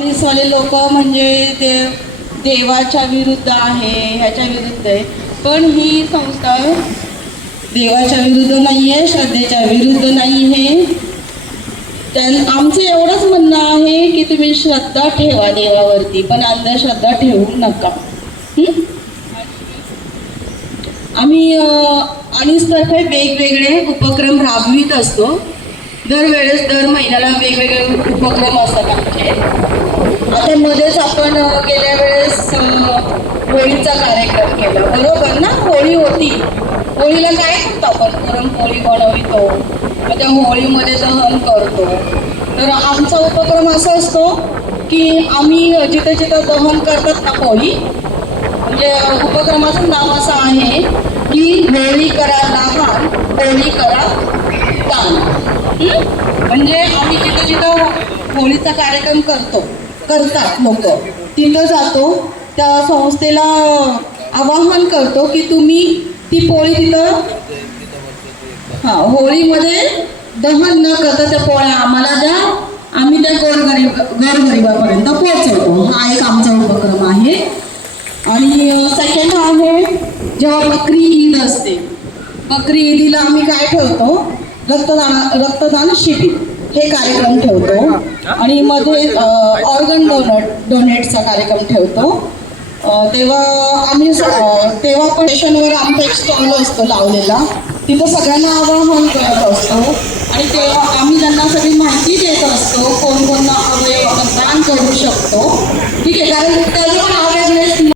पोलिसवाले लोक म्हणजे ते देवाच्या विरुद्ध आहे, ह्याच्या विरुद्ध आहे. पण ही संस्था देवाच्या विरुद्ध नाही आहे, श्रद्धेच्या विरुद्ध नाही आहे. आमचं एवढंच म्हणणं आहे की तुम्ही श्रद्धा ठेवा देवावरती, पण अंधश्रद्धा ठेवू नका. आम्ही अनिसतर्फे वेगवेगळे उपक्रम राबवित असतो. दरवेळेस दर महिन्याला वेगवेगळे उपक्रम असतात आमचे. आता मध्येच आपण गेल्या वेळेस होळीचा कार्यक्रम केला, बरोबर ना? होळी होती. होळीला काय करतो आपण? पुरणपोळी बनवितो, मग त्या होळीमध्ये दहन करतो. तर आमचा उपक्रम असा असतो की आम्ही जिथे जिथं दहन करतात ना होळी, म्हणजे उपक्रमाचं नाव असं आहे की होळी करा लहान, होळी करा दान. म्हणजे आम्ही जिथं जिथं होळीचा कार्यक्रम करतात लोक, तिथं जातो, त्या संस्थेला आवाहन करतो की तुम्ही ती पोळी तिथं होळीमध्ये दहन न करता त्या पोळ्या आम्हाला द्या, आम्ही त्या गोरगरिबापर्यंत पोहोचवतो. हा एक आमचा उपक्रम आहे. आणि सेकंड आहे जेव्हा बकरी ईद असते, बकरी ईदीला आम्ही काय ठेवतो? रक्तदान शिबिर हे कार्यक्रम ठेवतो. आणि मध्ये ऑर्गन डोनेटचा कार्यक्रम ठेवतो. तेव्हा पण स्टेशनवर आमचा एक स्टॉल असतो लावलेला, तिथं सगळ्यांना आवाहन करत असतो. आणि तेव्हा आम्ही त्यांना सगळी माहिती देत असतो कोण कोण अवयव दान करू शकतो. ठीक आहे, कारण त्याचं